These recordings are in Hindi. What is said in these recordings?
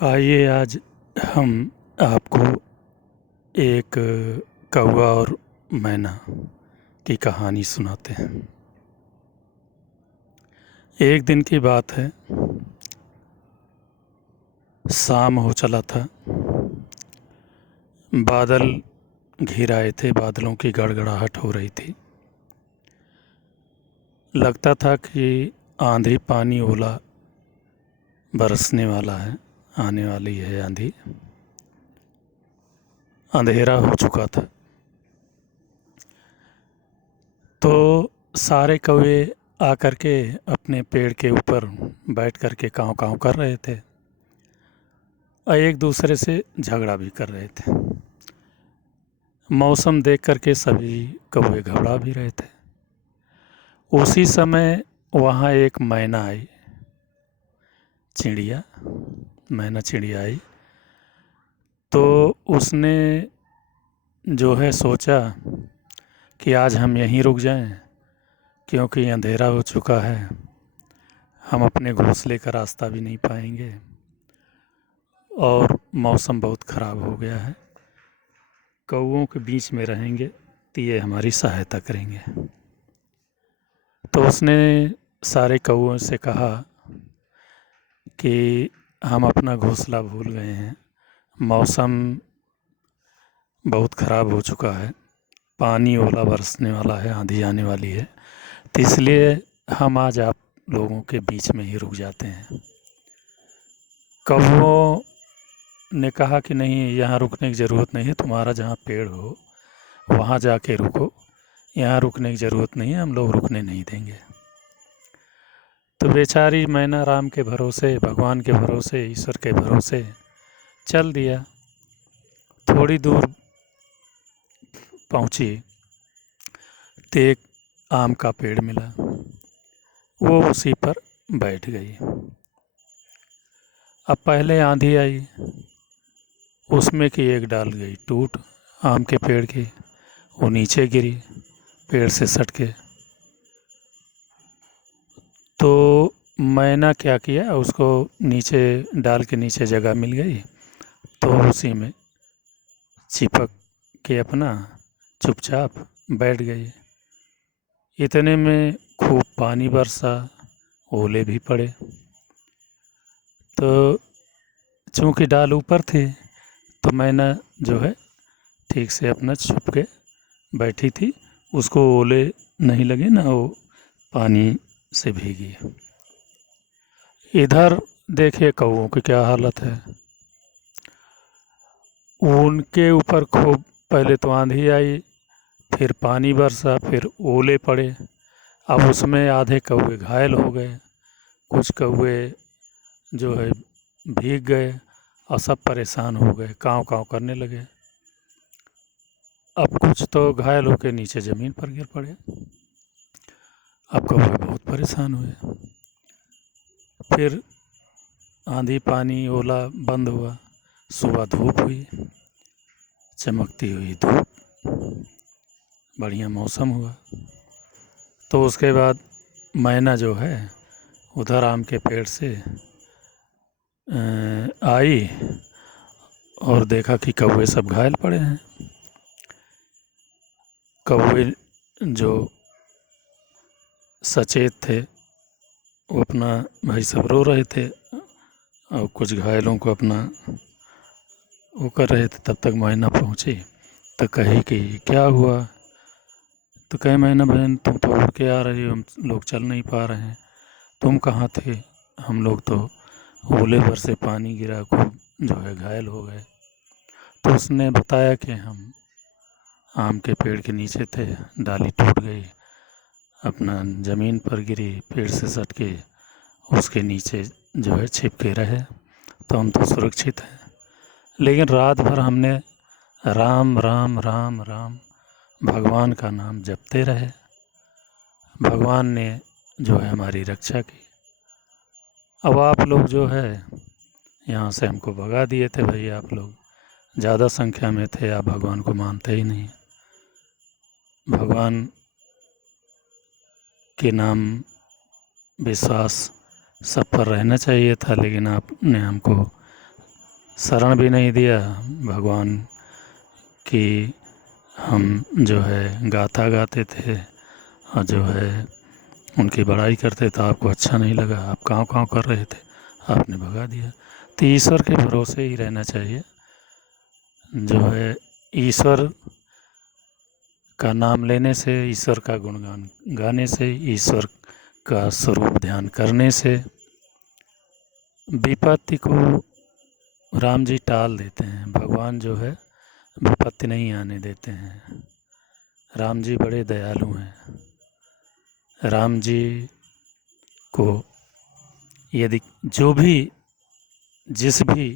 आइए आज हम आपको एक कौवा और मैना की कहानी सुनाते हैं। एक दिन की बात है, शाम हो चला था। बादल घिर आए थे, बादलों की गड़गड़ाहट हो रही थी। लगता था कि आंधी पानी ओला बरसने वाला है, आने वाली है आंधी। अंधेरा हो चुका था तो सारे कौवे आकर के अपने पेड़ के ऊपर बैठ कर के काँव काँव कर रहे थे और एक दूसरे से झगड़ा भी कर रहे थे। मौसम देख कर के सभी कौवे घबरा भी रहे थे। उसी समय वहाँ एक मैना आई, चिड़िया, मैना चिड़िया आई। तो उसने जो है सोचा कि आज हम यहीं रुक जाएं, क्योंकि अंधेरा हो चुका है, हम अपने घोंसले का रास्ता भी नहीं पाएंगे और मौसम बहुत ख़राब हो गया है। कौवों के बीच में रहेंगे तो ये हमारी सहायता करेंगे। तो उसने सारे कौवों से कहा कि हम अपना घोंसला भूल गए हैं, मौसम बहुत ख़राब हो चुका है, पानी ओला बरसने वाला है, आंधी आने वाली है, तो इसलिए हम आज आप लोगों के बीच में ही रुक जाते हैं। कौवों ने कहा कि नहीं, यहाँ रुकने की ज़रूरत नहीं है, तुम्हारा जहाँ पेड़ हो वहाँ जाके रुको, यहाँ रुकने की ज़रूरत नहीं है, हम लोग रुकने नहीं देंगे। तो बेचारी मैना राम के भरोसे, भगवान के भरोसे, ईश्वर के भरोसे चल दिया। थोड़ी दूर पहुँची तो एक आम का पेड़ मिला, वो उसी पर बैठ गई। अब पहले आंधी आई, उसमें की एक डाल गई टूट आम के पेड़ की, वो नीचे गिरी पेड़ से सट के। तो मैना क्या किया, उसको नीचे डाल के नीचे जगह मिल गई तो उसी में चिपक के अपना चुपचाप बैठ गई। इतने में खूब पानी बरसा, ओले भी पड़े। तो चूँकि डाल ऊपर थी तो मैना जो है ठीक से अपना छुप के बैठी थी, उसको ओले नहीं लगे ना वो पानी से भीगी। इधर देखिए कौवों की क्या हालत है। उनके ऊपर खूब पहले तो आंधी आई, फिर पानी बरसा, फिर ओले पड़े। अब उसमें आधे कौवे घायल हो गए, कुछ कौवे जो है भीग गए और सब परेशान हो गए, काँव काँव करने लगे। अब कुछ तो घायल होकर नीचे ज़मीन पर गिर पड़े। अब कौवे बहुत परेशान हुए। फिर आंधी पानी ओला बंद हुआ, सुबह धूप हुई, चमकती हुई धूप, बढ़िया मौसम हुआ। तो उसके बाद मैना जो है उधर आम के पेड़ से आई और देखा कि कौवे सब घायल पड़े हैं। कौवे जो सचेत थे वो अपना भाई सब रो रहे थे और कुछ घायलों को अपना वो कर रहे थे। तब तक मैना पहुँची तो कही कि क्या हुआ। तो कहे मैना बहन, तुम तो उड़ के आ रही हो, हम लोग चल नहीं पा रहे हैं, तुम कहाँ थे। हम लोग तो ओले भर से पानी गिरा, खूब जो है घायल हो गए। तो उसने बताया कि हम आम के पेड़ के नीचे थे, डाली टूट गई, अपना ज़मीन पर गिरी, पेड़ से सट के उसके नीचे जो है छिप के रहे, तो हम तो सुरक्षित हैं। लेकिन रात भर हमने राम राम राम राम भगवान का नाम जपते रहे, भगवान ने जो है हमारी रक्षा की। अब आप लोग जो है यहाँ से हमको भगा दिए थे, भैया आप लोग ज़्यादा संख्या में थे, आप भगवान को मानते ही नहीं। भगवान के नाम विश्वास सब पर रहना चाहिए था, लेकिन आपने हमको शरण भी नहीं दिया भगवान की। हम जो है गाथा गाते थे और जो है उनकी बड़ाई करते थे, आपको अच्छा नहीं लगा, आप काँव काँव कर रहे थे, आपने भगा दिया। तो ईश्वर के भरोसे ही रहना चाहिए। जो है ईश्वर का नाम लेने से, ईश्वर का गुणगान गाने से, ईश्वर का स्वरूप ध्यान करने से विपत्ति को राम जी टाल देते हैं। भगवान जो है विपत्ति नहीं आने देते हैं। राम जी बड़े दयालु हैं। राम जी को यदि जो भी जिस भी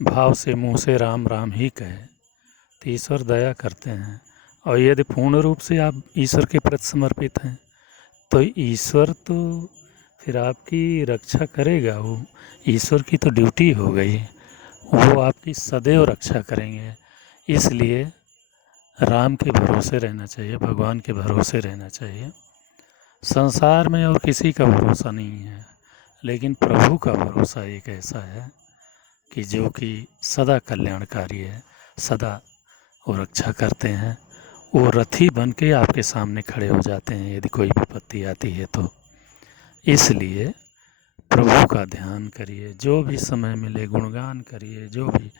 भाव से मुँह से राम राम ही कहे तो ईश्वर दया करते हैं। और यदि पूर्ण रूप से आप ईश्वर के प्रति समर्पित हैं तो ईश्वर तो फिर आपकी रक्षा करेगा। वो ईश्वर की तो ड्यूटी हो गई, वो आपकी सदैव रक्षा करेंगे। इसलिए राम के भरोसे रहना चाहिए, भगवान के भरोसे रहना चाहिए। संसार में और किसी का भरोसा नहीं है, लेकिन प्रभु का भरोसा एक ऐसा है कि जो कि सदा कल्याणकारी है, सदा वो रक्षा करते हैं। वो रथी बन के आपके सामने खड़े हो जाते हैं यदि कोई विपत्ति आती है तो। इसलिए प्रभु का ध्यान करिए, जो भी समय मिले गुणगान करिए, जो भी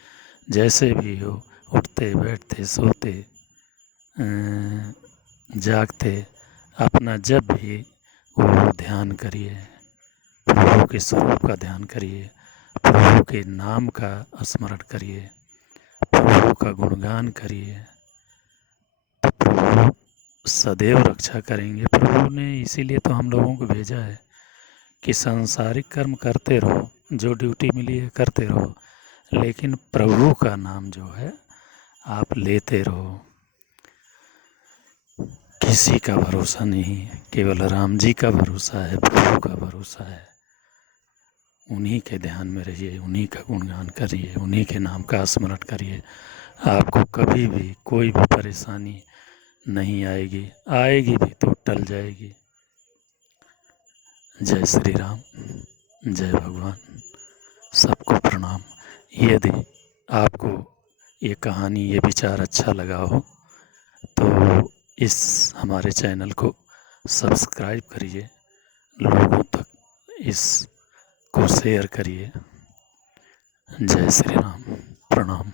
जैसे भी हो, उठते बैठते सोते जागते, अपना जब भी वो ध्यान करिए, प्रभु के स्वरूप का ध्यान करिए, प्रभु के नाम का स्मरण करिए, प्रभु का गुणगान करिए, तो प्रभु सदैव रक्षा करेंगे। प्रभु ने इसीलिए तो हम लोगों को भेजा है कि सांसारिक कर्म करते रहो, जो ड्यूटी मिली है करते रहो, लेकिन प्रभु का नाम जो है आप लेते रहो। किसी का भरोसा नहीं है, केवल राम जी का भरोसा है, प्रभु का भरोसा है। उन्हीं के ध्यान में रहिए, उन्हीं का गुणगान करिए, उन्हीं के नाम का स्मरण करिए। आपको कभी भी कोई भी परेशानी नहीं आएगी, आएगी भी तो टल जाएगी। जय श्री राम, जय भगवान, सबको प्रणाम। यदि आपको ये कहानी, ये विचार अच्छा लगा हो तो इस हमारे चैनल को सब्सक्राइब करिए, लोगों तक इसको शेयर करिए। जय श्री राम, प्रणाम।